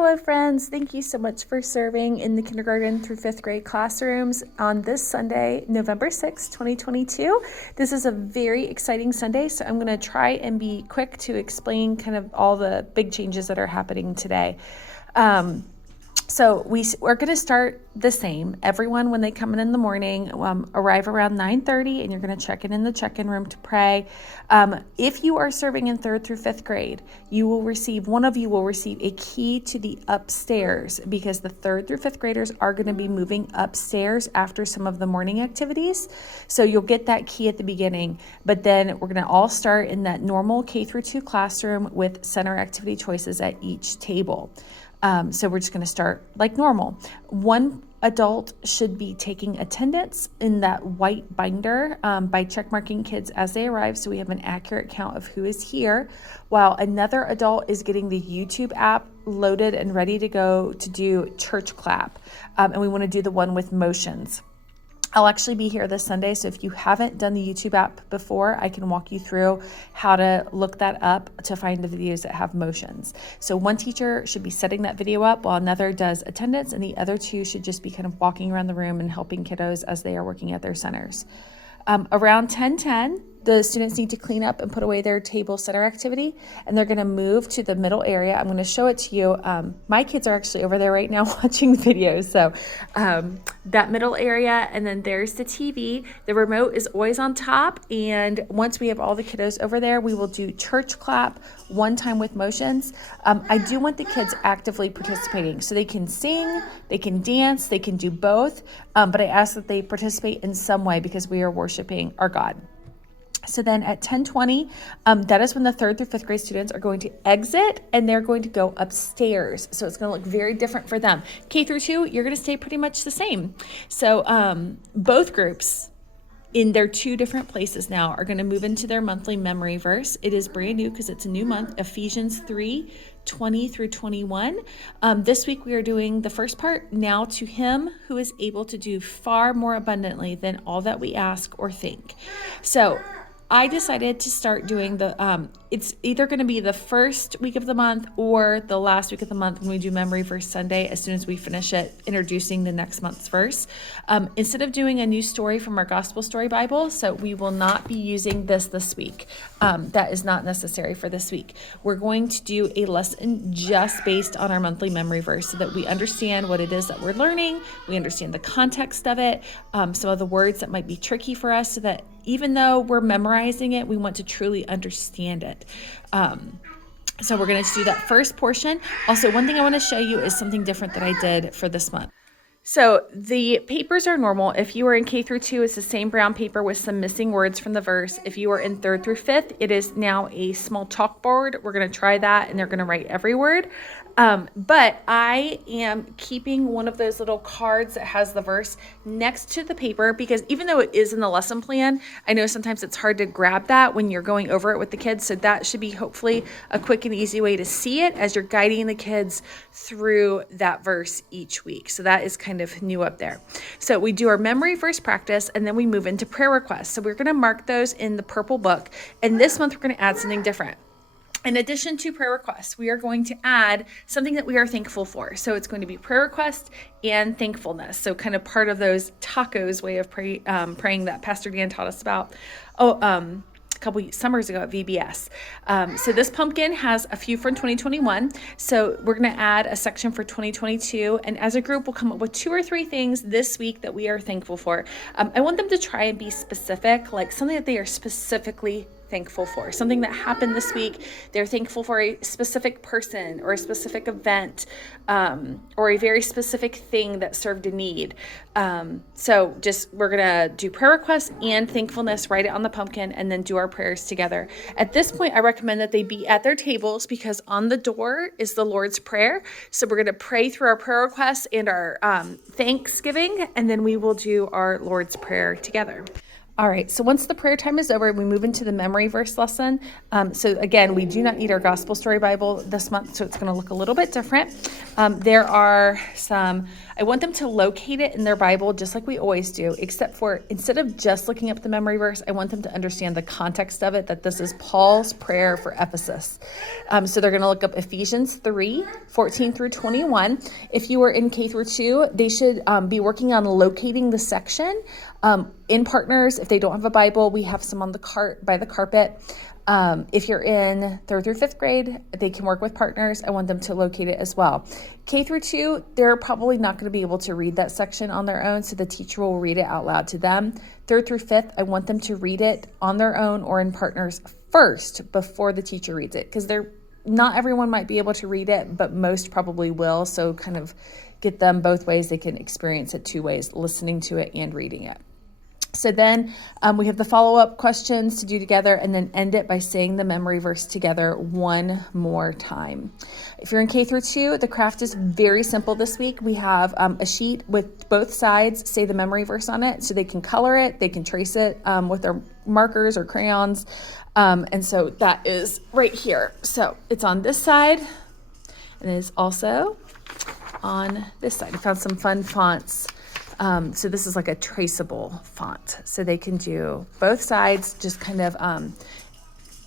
Hello friends, thank you so much for serving in the kindergarten through 5th grade classrooms on this Sunday, November 6, 2022. This is a very exciting Sunday, so I'm going to try and be quick to explain kind of all the big changes that are happening today. So we're going to start the same. Everyone, when they come in the morning, arrive around 9:30, and you're going to check in the check-in room to pray. If you are serving in 3rd through 5th grade, one of you will receive a key to the upstairs, because the 3rd through 5th graders are going to be moving upstairs after some of the morning activities. So you'll get that key at the beginning, but then we're going to all start in that normal K through 2 classroom with center activity choices at each table. So we're just going to start like normal. One adult should be taking attendance in that white binder by checkmarking kids as they arrive, so we have an accurate count of who is here, while another adult is getting the YouTube app loaded and ready to go to do church clap. And we want to do the one with motions. I'll actually be here this Sunday, so if you haven't done the YouTube app before, I can walk you through how to look that up to find the videos that have motions. So one teacher should be setting that video up while another does attendance, and the other two should just be kind of walking around the room and helping kiddos as they are working at their centers. Around 10:10, the students need to clean up and put away their table center activity, and they're going to move to the middle area. I'm going to show it to you. My kids are actually over there right now watching videos. So that middle area, and then there's the TV. The remote is always on top, and once we have all the kiddos over there, we will do church clap one time with motions. I do want the kids actively participating, so they can sing, they can dance, they can do both, but I ask that they participate in some way because we are worshiping our God. So then at 10:20, that is when the 3rd through 5th grade students are going to exit, and they're going to go upstairs. So it's going to look very different for them. K through 2, you're going to stay pretty much the same. So both groups in their 2 different places now are going to move into their monthly memory verse. It is brand new because it's a new month, Ephesians 3:20 through 21. This week we are doing the first part, now to him who is able to do far more abundantly than all that we ask or think. So I decided to start doing it's either going to be the first week of the month or the last week of the month when we do Memory Verse Sunday, as soon as we finish it, introducing the next month's verse. Instead of doing a new story from our Gospel Story Bible, so we will not be using this week. That is not necessary for this week. We're going to do a lesson just based on our monthly memory verse so that we understand what it is that we're learning. We understand the context of it, some of the words that might be tricky for us, so that even though we're memorizing it, we want to truly understand it. So we're going to do that first portion. Also, one thing I want to show you is something different that I did for this month. So the papers are normal. If you are in K through 2, it's the same brown paper with some missing words from the verse. If you are in 3rd through 5th, it is now a small chalkboard. We're going to try that, and they're going to write every word. But I am keeping one of those little cards that has the verse next to the paper, because even though it is in the lesson plan, I know sometimes it's hard to grab that when you're going over it with the kids. So that should be hopefully a quick and easy way to see it as you're guiding the kids through that verse each week. So that is kind of new up there. So we do our memory verse practice, and then we move into prayer requests. So we're going to mark those in the purple book. And this month we're going to add something different. In addition to prayer requests, we are going to add something that we are thankful for. So it's going to be prayer request and thankfulness. So kind of part of those tacos way of praying that Pastor Dan taught us about a couple summers ago at VBS. So this pumpkin has a few from 2021. So we're going to add a section for 2022. And as a group, we'll come up with 2 or 3 things this week that we are thankful for. I want them to try and be specific, like something that they are specifically thankful for, something that happened this week. They're thankful for a specific person or a specific event, or a very specific thing that served a need. So we're going to do prayer requests and thankfulness, write it on the pumpkin, and then do our prayers together. At this point, I recommend that they be at their tables, because on the door is the Lord's Prayer. So we're going to pray through our prayer requests and our Thanksgiving, and then we will do our Lord's Prayer together. All right, so once the prayer time is over, we move into the memory verse lesson. So again, we do not need our Gospel Story Bible this month, so it's going to look a little bit different. There are some, I want them to locate it in their Bible just like we always do, except for instead of just looking up the memory verse, I want them to understand the context of it, that this is Paul's prayer for Ephesus. So they're going to look up Ephesians 3:14 through 21. If you are in K through 2, they should be working on locating the section in Partners. If they don't have a Bible, we have some on the cart by the carpet. If you're in 3rd through 5th grade, they can work with Partners. I want them to locate it as well. K through 2, they're probably not going to be able to read that section on their own, so the teacher will read it out loud to them. 3rd through 5th, I want them to read it on their own or in Partners first before the teacher reads it, because not everyone might be able to read it, but most probably will, so kind of get them both ways. They can experience it 2 ways, listening to it and reading it. So then we have the follow-up questions to do together, and then end it by saying the memory verse together one more time. If you're in K through 2, the craft is very simple this week. We have a sheet with both sides say the memory verse on it, so they can color it, they can trace it with their markers or crayons. And so that is right here. So it's on this side, and it is also on this side. I found some fun fonts. So this is like a traceable font. So they can do both sides, just kind of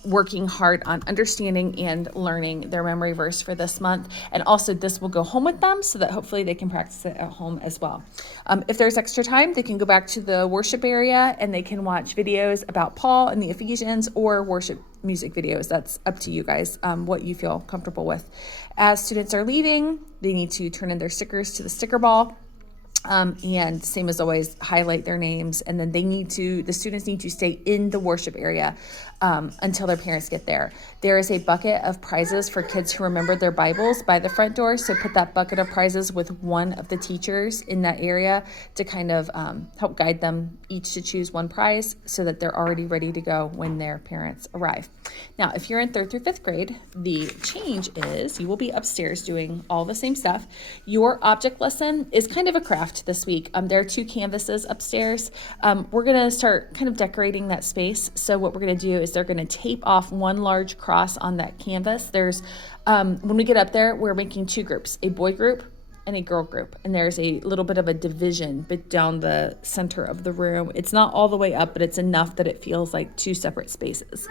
working hard on understanding and learning their memory verse for this month. And also this will go home with them so that hopefully they can practice it at home as well. If there's extra time, they can go back to the worship area and they can watch videos about Paul and the Ephesians or worship music videos. That's up to you guys, what you feel comfortable with. As students are leaving, they need to turn in their stickers to the sticker ball. And same as always, highlight their names, and then the students need to stay in the worship area until their parents get there. There is a bucket of prizes for kids who remembered their Bibles by the front door, so put that bucket of prizes with one of the teachers in that area to kind of help guide them each to choose one prize so that they're already ready to go when their parents arrive. Now, if you're in 3rd through 5th grade, the change is you will be upstairs doing all the same stuff. Your object lesson is kind of a craft this week. There are 2 canvases upstairs. We're going to start kind of decorating that space. So what we're going to do is they're going to tape off one large cross on that canvas. There's, when we get up there, we're making 2 groups, a boy group and a girl group. And there's a little bit of a division but down the center of the room. It's not all the way up, but it's enough that it feels like 2 separate spaces.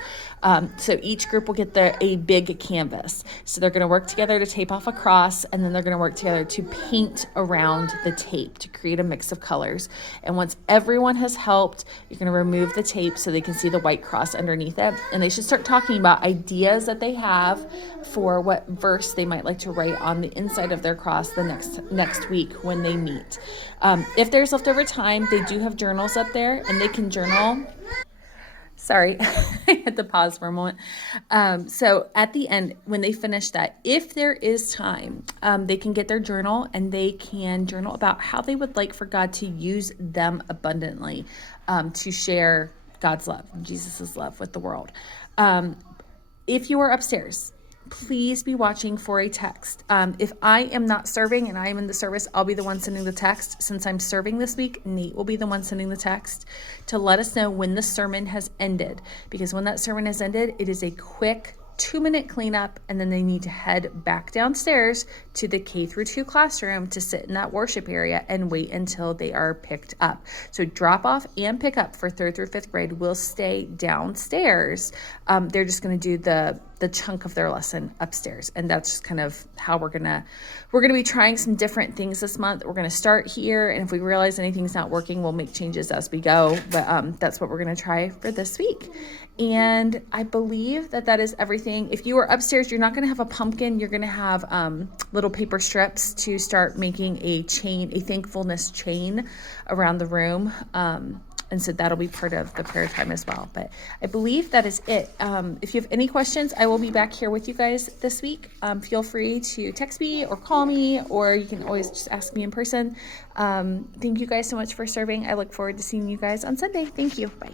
So each group will get a big canvas. So they're going to work together to tape off a cross, and then they're going to work together to paint around the tape to create a mix of colors. And once everyone has helped, you're going to remove the tape so they can see the white cross underneath it. And they should start talking about ideas that they have for what verse they might like to write on the inside of their cross the next week when they meet. If there's leftover time, they do have journals up there, and they can journal. Sorry, I had to pause for a moment. So at the end, when they finish that, if there is time, they can get their journal and they can journal about how they would like for God to use them abundantly to share God's love, Jesus' love with the world. If you are upstairs, please be watching for a text. If I am not serving and I am in the service, I'll be the one sending the text. Since I'm serving this week, Nate will be the one sending the text to let us know when the sermon has ended. Because when that sermon has ended, it is a quick 2-minute cleanup, and then they need to head back downstairs to the K through 2 classroom to sit in that worship area and wait until they are picked up. So drop off and pick up for 3rd through 5th grade will stay downstairs. They're just going to do the chunk of their lesson upstairs, and that's just kind of how we're gonna be trying some different things this month. We're gonna start here, and if we realize anything's not working, we'll make changes as we go, but that's what we're gonna try for this week. And I believe that is everything. If you are upstairs, you're not gonna have a pumpkin, you're gonna have little paper strips to start making a thankfulness chain around the room. And so that'll be part of the prayer time as well. But I believe that is it. If you have any questions, I will be back here with you guys this week. Feel free to text me or call me, or you can always just ask me in person. Thank you guys so much for serving. I look forward to seeing you guys on Sunday. Thank you. Bye.